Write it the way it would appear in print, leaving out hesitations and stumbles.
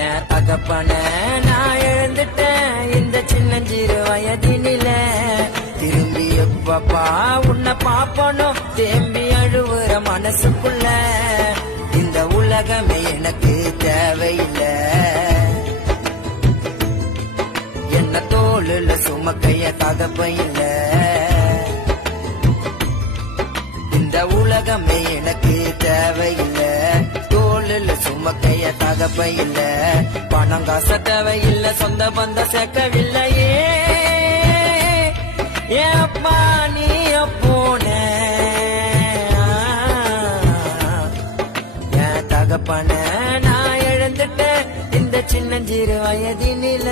என் தகப்பன நான் இழந்துட்டேன் இந்த சின்னஞ்சிறு வயதினில. திரும்பி எப்பப்பா உன்னை பாப்பனும் தேம்பி அழுவுற மனசுக்குள்ள. இந்த உலகமே எனக்கு தேவையில்லை, என்ன தோளுல சுமக்கைய தகப்பன் இல்ல. இந்த உலகமே எனக்கு தேவையில்லை, தோளுல சுமக்கைய தகப்பன் இல்ல. பணம் காச தேவையில்லை, சொந்த பந்த சேர்க்கவில்லையே. ஏப்பா நீ போன என் தகப்பன நான் இழந்துட்டேன் இந்த சின்னஞ்சிறு வயதினில.